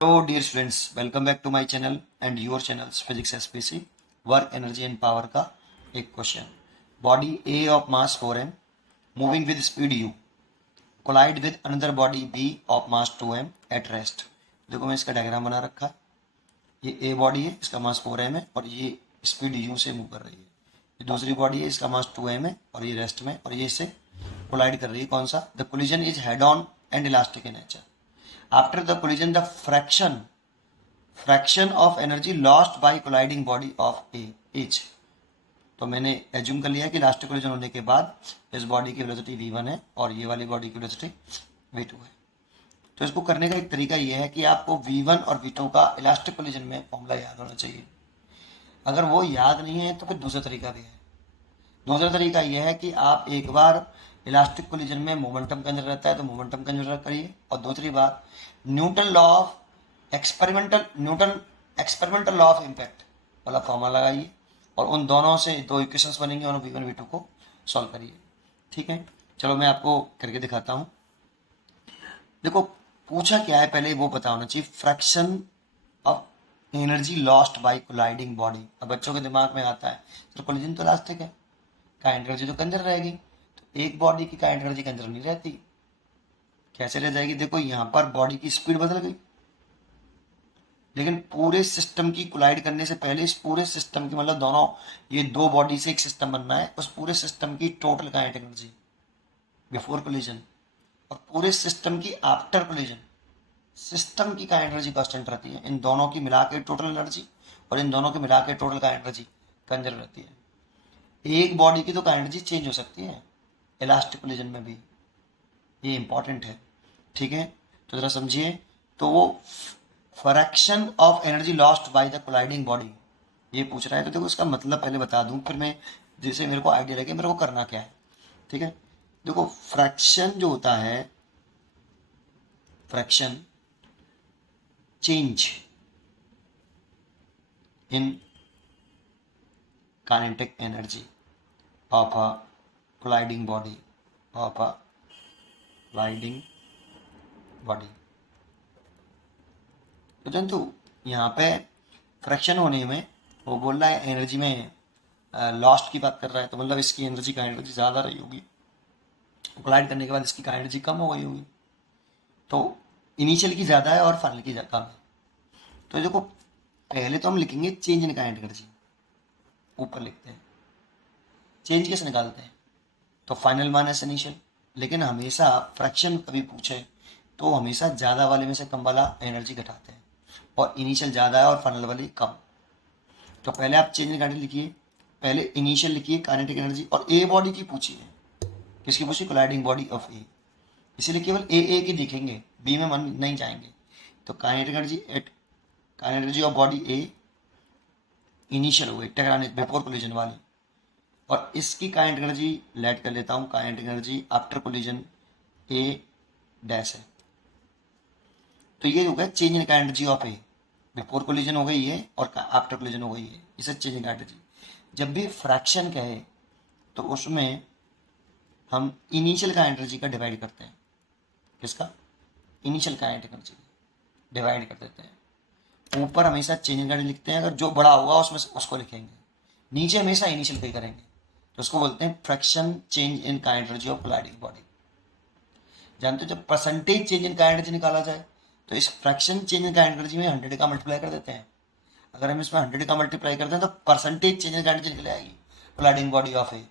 Hello dear students, welcome back to my channel and your channel's Physics SPC work energy and power का एक question. Body A of mass 4m moving with speed u collide with another body B of mass 2m at rest. देखो मैं इसका diagram बना रखा है। ये A body है, इसका मास 4m है और ये स्पीड u से मूव कर रही है। ये दूसरी बॉडी है, इसका मास 2m है और ये रेस्ट में और ये इससे कोलाइड कर रही है। कौन सा? The collision is head on and elastic in nature. After the collision, the fraction of energy lost by colliding body of A is। तो मैंने एज्यूम कर लिया कि लास्ट कोलिजन होने के बाद इस बॉडी की वेलोसिटी v1 है और ये वाली बॉडी की वेलोसिटी v2 है। तो इसको करने का एक तरीका ये है कि आपको v1 और v2 का इलास्टिक कोलिजन में फॉर्मूला याद होना चाहिए। अगर वो याद नहीं है तो फिर दूसरा तरीका भी है। दूसरा तरीका यह है कि आप एक बार इलास्टिक कोलिजन में मोमेंटम कंजर रहता है तो मोमेंटम कंजर करिए, और दूसरी बार Newton law of experimental law of impact वाला फॉर्मूला लगाइए और उन दोनों से दो इक्वेशंस बनेंगे और v1 v2 को सॉल्व करिए। ठीक है, चलो मैं आपको करके दिखाता हूँ। देखो पूछा क्या है पहले वो पता होना चाहिए। Fraction of energy lost by colliding body. अब बच्चों के दिमाग में आता है तो कोलिजन तो इलास्टिक है, काइनेटिक एनर्जी तो कंजर रहेगी, तो एक बॉडी की काइनेटिक एनर्जी कंजर नहीं रहती, कैसे रह जाएगी? देखो यहाँ पर बॉडी की स्पीड बदल गई, लेकिन पूरे सिस्टम की कोलाइड करने से पहले इस पूरे सिस्टम की, मतलब दोनों ये दो बॉडी से एक सिस्टम बनना है, उस पूरे सिस्टम की total kinetic energy before collision और पूरे सिस्टम की आफ्टर कोलिजन, सिस्टम की काइनेटिक एनर्जी कांस्टेंट रहती है। इन दोनों की मिला के टोटल एनर्जी और इन दोनों की मिला के टोटल काइनेटिक एनर्जी कंजर रहती है। एक बॉडी की तो काइनेटिक एनर्जी चेंज हो सकती है इलास्टिक कोलिजन में भी, ये इंपॉर्टेंट है। ठीक है, तो जरा समझिए। तो वो fraction of energy lost by the colliding body ये पूछ रहा है, तो देखो इसका मतलब पहले बता दूं, फिर मैं जैसे मेरे को आइडिया लगे मेरे को करना क्या है। ठीक है, देखो फ्रैक्शन जो होता है, fraction change in kinetic energy of a colliding body तो जंतु यहाँ पे फ्रैक्शन होने में वो बोल रहा है एनर्जी में लॉस्ट की बात कर रहा है, तो मतलब इसकी एनर्जी का एनर्जी ज़्यादा रही होगी, कोलाइड करने के बाद इसकी का एनर्जी कम हो गई होगी। तो इनिशियल की ज़्यादा है और फाइनल की कम है। तो देखो पहले तो हम लिखेंगे चेंज इन काइनेटिक एनर्जी, ऊपर लिखते हैं। चेंज कैसे निकालते हैं? तो फाइनल माइनस इनिशियल। लेकिन हमेशा फ्रैक्शन कभी पूछे तो हमेशा ज़्यादा वाले में से कम वाला एनर्जी घटाते हैं, और इनिशियल ज़्यादा है और फाइनल वाली कम। तो पहले आप चेंज इन काइनेटिक लिखिए, पहले इनिशियल लिखिए काइनेटिक एनर्जी, और ए बॉडी की पूछिए। किसकी पूछिए? कोलाइडिंग बॉडी ऑफ ए। इसीलिए केवल ए की लिखेंगे, बी में मन नहीं जाएंगे। तो kinetic energy eight kinetic energy of body A initial हो गई टकराने बिफोर कोलिजन वाली, और इसकी काइनेटिक एनर्जी लेट कर लेता हूँ, काइनेटिक एनर्जी आफ्टर कोलिजन ए डैश है। तो ये हो गया change in kinetic energy of A. Before collision हो गई है और आफ्टर कोलिजन हो गई है, इसे चेंज इन काइनेटिक एनर्जी। जब भी फ्रैक्शन कहे तो उसमें हम इनिशियल काइनेटिक एनर्जी का डिवाइड करते हैं। किसका? इनिशियल काइनेटिक एनर्जी डिवाइड कर देते हैं। ऊपर हमेशा चेंज इन काइनेटिक लिखते हैं, अगर जो बड़ा होगा उसमें उसको लिखेंगे, नीचे हमेशा इनिशियल पे करेंगे। तो उसको बोलते हैं fraction change in kinetic energy of colliding body. जानते हो जब percentage change in kinetic energy निकाला जाए तो इस fraction change in kinetic energy में 100 का मल्टीप्लाई कर देते हैं। अगर हम इसमें 100 का मल्टीप्लाई करते हैं तो percentage change in kinetic energy निकल आएगी कोलाइडिंग बॉडी ऑफ ए।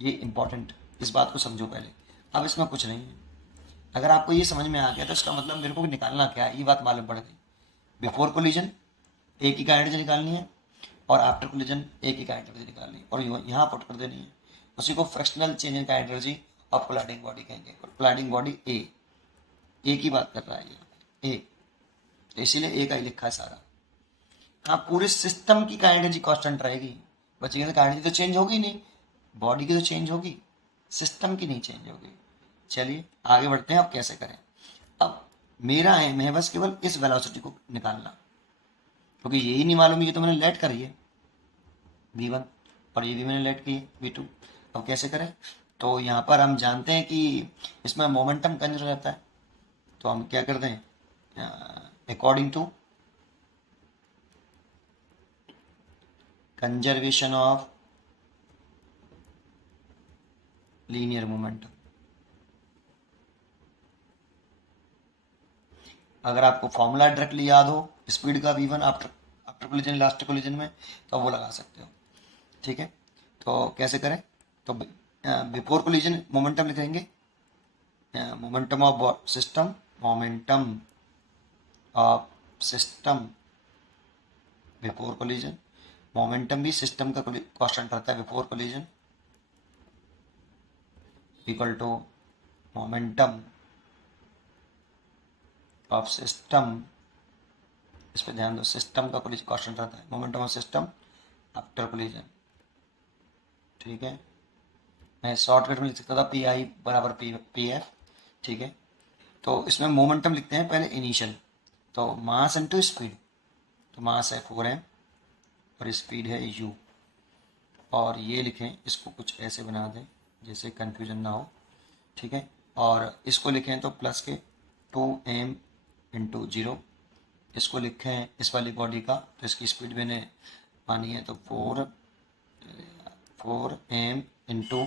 ये इंपॉर्टेंट, इस बात को समझो पहले। अब इसमें कुछ नहीं है, अगर आपको ये समझ में आ गया तो इसका मतलब मेरे को निकालना क्या है ये बात मालूम पड़ गई। बिफोर कोलिजन ए की काइनेटिक एनर्जी निकालनी है और आफ्टर कोलिजन ए की काइनेटिक एनर्जी निकालनी है, और यहाँ पुट कर देनी है। उसी को fractional change in kinetic energy of colliding body कहेंगे। कोलाइडिंग बॉडी ए की बात कर रहा है यहाँ पे ए, तो इसीलिए ए का ही लिखा है सारा। हाँ, पूरे सिस्टम की काइनेटिक एनर्जी कांस्टेंट रहेगी, बच्चे काइनेटिक एनर्जी तो चेंज होगी नहीं, बॉडी की तो चेंज होगी, सिस्टम की नहीं चेंज होगी। चलिए आगे बढ़ते हैं, अब कैसे करें। अब मेरा एम है बस केवल इस वेलोसिटी को निकालना, क्योंकि यही नहीं मालूम, ये तो मैंने लेट करी है v1 और ये भी मैंने लेट की है v2। अब कैसे करें? तो यहाँ पर हम जानते हैं कि इसमें मोमेंटम कंजर रहता है, तो हम क्या कर दें, according to conservation of linear momentum. अगर आपको फॉर्मूला डायरेक्टली याद हो स्पीड का v1 after after collision last collision में, तो वो लगा सकते हो। ठीक है, तो कैसे करें, तो बिफोर कोलिजन मोमेंटम लिखेंगे, momentum of system, momentum of system before collision. Momentum भी सिस्टम का कांस्टेंट रहता है before collision, equal to momentum of system, इस पर ध्यान दो, सिस्टम का कोलिजन कांस्टेंट रहता है, momentum of system after collision. ठीक है, मैं शॉर्टकट में लिख सकता था पी आई बराबर पी एफ। ठीक है, तो इसमें मोमेंटम लिखते हैं पहले इनिशियल, तो मास इनटू स्पीड, तो मास है 4m और स्पीड है u, और ये लिखें, इसको कुछ ऐसे बना दें जैसे कन्फ्यूजन ना हो। ठीक है, और इसको लिखें तो प्लस के 2m इंटू 0, इसको लिखें इस वाली बॉडी का, तो इसकी स्पीड मैंने मानी है तो 4m इंटू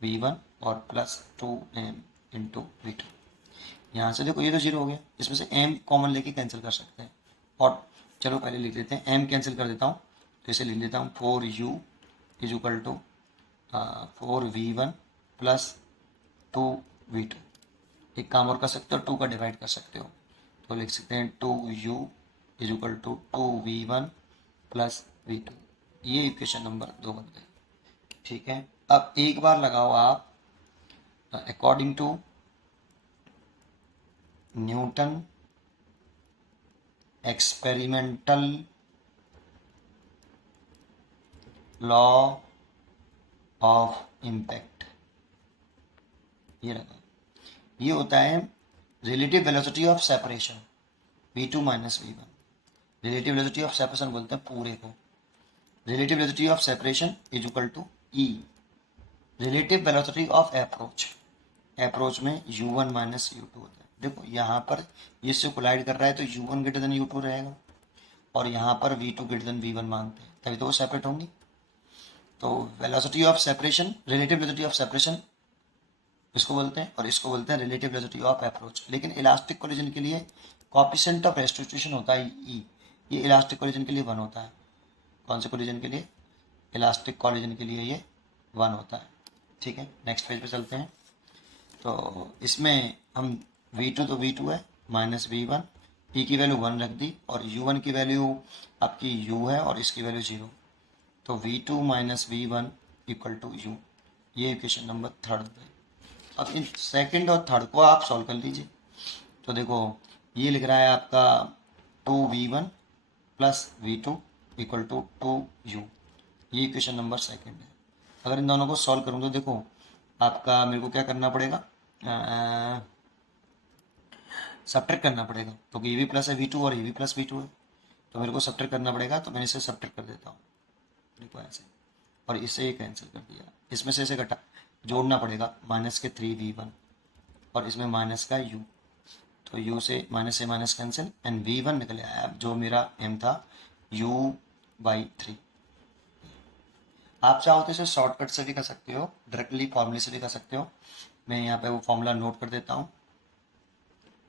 v1 और प्लस 2m इंटू v2। यहाँ से देखो ये तो 0 हो गया, इसमें से m कॉमन लेके कैंसिल कर सकते हैं, और चलो पहले लिख लेते हैं, m कैंसिल कर देता हूँ, तो इसे लिख लेता हूँ 4u is equal to 4v1 plus 2v2। एक काम और कर सकते हो, 2 का डिवाइड कर सकते हो, तो लिख सकते हैं 2u is equal to 2v1 plus v2। ये इक्वेशन नंबर 2 बन गई। ठीक है, अब एक बार लगाओ आप according to Newton experimental law of impact, ये लगा, ये होता है relative velocity of separation v2 minus v1। Relative velocity of separation बोलते हैं पूरे को, relative velocity of separation is equal to e relative velocity of approach, approach में u1 माइनस u2 होता है। देखो यहाँ पर ये इससे कोलाइड कर रहा है तो u1 ग्रेटर देन u2 रहेगा, और यहाँ पर v2 ग्रेटर देन v1 मानते हैं, तभी तो वो सेपरेट होंगी। तो velocity of separation, relative velocity of separation इसको बोलते हैं, और इसको बोलते हैं रिलेटिव वेलोसिटी ऑफ अप्रोच। लेकिन इलास्टिक कोलिजन के लिए कोएफिशिएंट ऑफ रेस्टिट्यूशन होता है ई, ये इलास्टिक कोलिजन के लिए 1 होता है। कौन से कोलिजन के लिए, इलास्टिक कोलिजन के लिए ये 1 होता है। ठीक है, नेक्स्ट पेज पे चलते हैं, तो इसमें हम v2 तो v2 है माइनस v1, ई की वैल्यू 1 रख दी, और u1 की वैल्यू आपकी u है और इसकी वैल्यू 0, तो v2 minus v1 equal to u। ये इक्वेशन नंबर 3 है। अब इन सेकंड और थर्ड को आप सॉल्व कर लीजिए, तो देखो ये लिख रहा है आपका 2v1 plus v2 equal to 2u, ये इक्वेशन नंबर 2 है। अगर इन दोनों को सॉल्व करूँ तो देखो आपका मेरे को क्या करना पड़ेगा, सब्ट्रैक्ट करना पड़ेगा, क्योंकि ये भी प्लस है v2 और ये भी प्लस v2 है, तो मेरे को सब्ट्रैक्ट करना पड़ेगा, तो मैंने इसे सब्ट्रैक्ट कर देता हूँ, देखो ऐसे, और इससे ये कैंसिल कर दिया, इसमें से इसे घटा जोड़ना पड़ेगा, माइनस के 3v1 और इसमें माइनस का u, तो u से माइनस कैंसिल, एंड v1 निकल आया जो मेरा m था u/3। आप चाहो तो इसे शॉर्टकट से भी कर सकते हो, डायरेक्टली फॉर्मूले से भी कर सकते हो, मैं यहाँ पे वो फॉर्मूला नोट कर देता हूँ।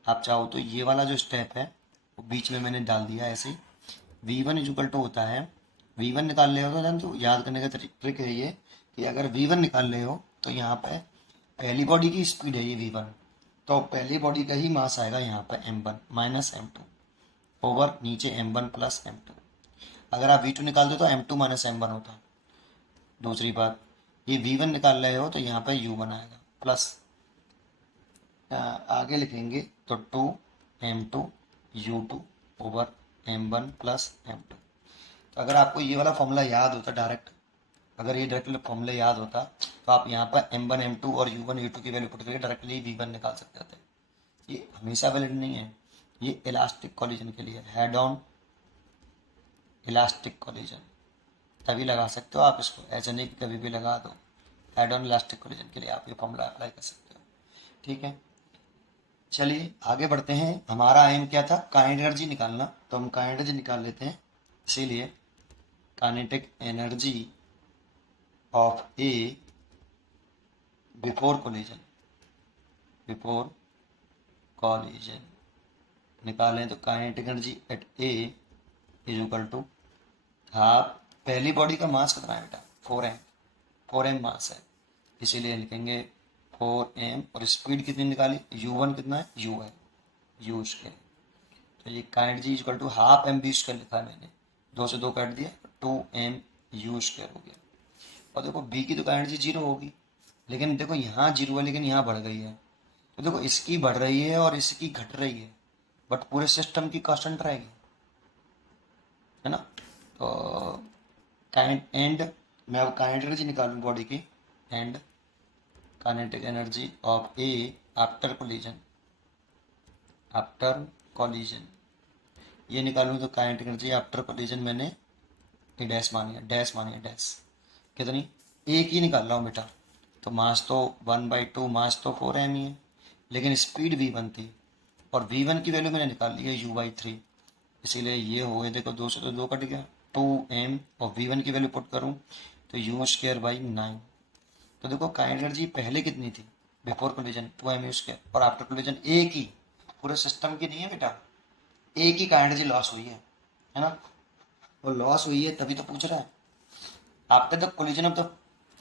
आप चाहो तो ये वाला जो स्टेप है वो बीच में मैंने डाल दिया ऐसे, v1 इज इक्वल टू होता है, v1 निकाल ले हो तो जान तो याद करने का ट्रिक है ये कि अगर v1 निकाल ले हो तो यहाँ पे पहली बॉडी की स्पीड है ये v1, तो पहली बॉडी का ही मास आएगा यहाँ पे m1 माइनस m2 ओवर नीचे m1 प्लस m2। अगर आप v2 निकाल दो तो m2 माइनस m1 होता। दूसरी बात, ये v1 निकाल रहे हो तो यहाँ पे u1 आएगा प्लस, आगे लिखेंगे तो 2m2 u2 over m1 plus m2। तो अगर आपको ये वाला फॉर्मूला याद होता डायरेक्ट, अगर ये डायरेक्ट फॉर्मूला याद होता तो आप यहाँ पर m1 m2 और u1 u2 की वैल्यू पुट करके डायरेक्टली v1 निकाल सकते थे। ये हमेशा वैलिड नहीं है, ये इलास्टिक कॉलिजन के लिए, हेड ऑन इलास्टिक कॉलिजन तभी लगा सकते हो आप इसको, ऐसा नहीं कि कभी भी लगा दो। हेड ऑन इलास्टिक कॉलिजन के लिए आप ये फॉर्मूला अप्लाई कर सकते हो। ठीक है, चलिए आगे बढ़ते हैं। हमारा एम क्या था, काइनेटिक एनर्जी निकालना, तो हम काइनेटिक एनर्जी निकाल लेते हैं। इसीलिए kinetic energy of A before collision, before collision निकालें तो kinetic energy at A is equal to half, पहली बॉडी का मास कितना है बेटा, 4m, 4m मास है, इसीलिए लिखेंगे 4m, और स्पीड कितनी निकाली, u1 कितना है, u है, u स्क्वायर। तो ये kinetic energy equal to half m b square लिखा है मैंने, 2 से 2 काट दिया, 2m u स्क्वायर हो गया। और देखो बी की तो काइनेटिक एनर्जी 0 होगी, लेकिन देखो यहाँ 0 है लेकिन यहाँ बढ़ गई है, तो देखो इसकी बढ़ रही है और इसकी घट रही है, बट पूरे सिस्टम की कांस्टेंट रहेगी, है ना। तो एंड मैं अब काइनेटिक एनर्जी निकालूँ बॉडी की, and kinetic energy of A after collision, after collision ये निकालूँ तो काइनेटिक एनर्जी आफ्टर कोलिजन मैंने ए डैश मानिए, डैश मानिए, डैश कितनी, एक ही निकाल रहा हूँ बेटा, तो मास तो 1/2, मास तो 4m ही है, लेकिन स्पीड v1 थी, और v1 की वैल्यू मैंने निकाल ली है u/3, इसीलिए ये हो गए, देखो 2 से तो 2 कट गया, 2m, और v1 की वैल्यू पुट करूँ तो u²/9। तो देखो काइनेटिक एनर्जी पहले कितनी थी, बिफोर कोलिजन 2m², और आफ्टर कोलिजन एक ही, पूरे सिस्टम की नहीं है बेटा, एक ही काइनेटिक एनर्जी लॉस हुई है ना, और लॉस हुई है तभी तो पूछ रहा है। After the collision of the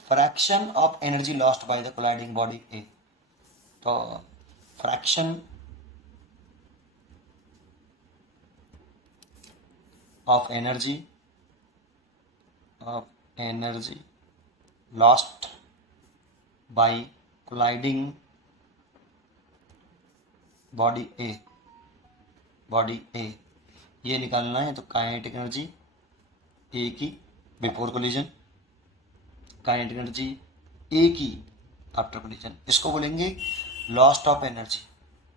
fraction of energy lost by the colliding body A, तो fraction of energy lost by colliding body A ये निकालना है। तो काइनेटिक एनर्जी ए की before collision, kinetic energy A की आफ्टर कोलिजन, इसको बोलेंगे lost of energy,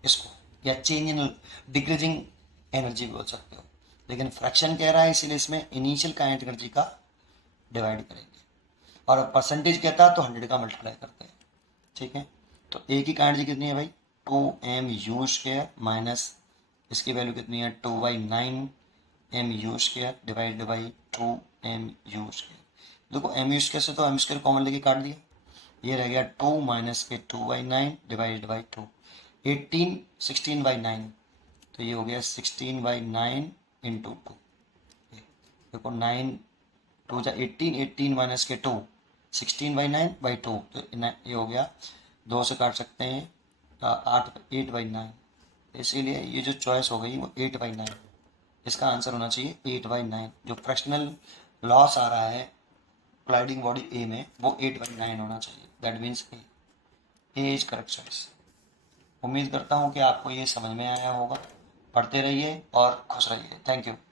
इसको, या चेंज इन डिक्रीजिंग एनर्जी बोल सकते हो, लेकिन फ्रैक्शन कह रहा है इसीलिए इसमें इनिशियल काइनेटिक एनर्जी का डिवाइड करेंगे, और परसेंटेज कहता है तो 100 का मल्टीप्लाई करते हैं, ठीक है। तो ए की काइनेटिक एनर्जी कितनी है भाई, 2mu² माइनस इसकी वैल्यू कितनी है, 2/9mu² डिवाइड बाई 2mu²। देखो mu² से तो m² कॉमन लेके काट दिया, ये रह गया 2 माइनस के 2/9 डिवाइड बाई 2, 18 16/9, तो ये हो गया 16/9 इंटू 2, देखो 9 2 जा 18, 18 माइनस के 2, 16/9/2, तो ये हो गया, 2 से काट सकते हैं 8/9, इसीलिए ये जो चॉइस हो गई वो 8/9, इसका आंसर होना चाहिए 8/9। जो फ्रैक्शनल लॉस आ रहा है कोलाइडिंग बॉडी ए में वो 8/9 होना चाहिए, that means A is correct choice. उम्मीद करता हूँ कि आपको ये समझ में आया होगा, पढ़ते रहिए और खुश रहिए, थैंक यू।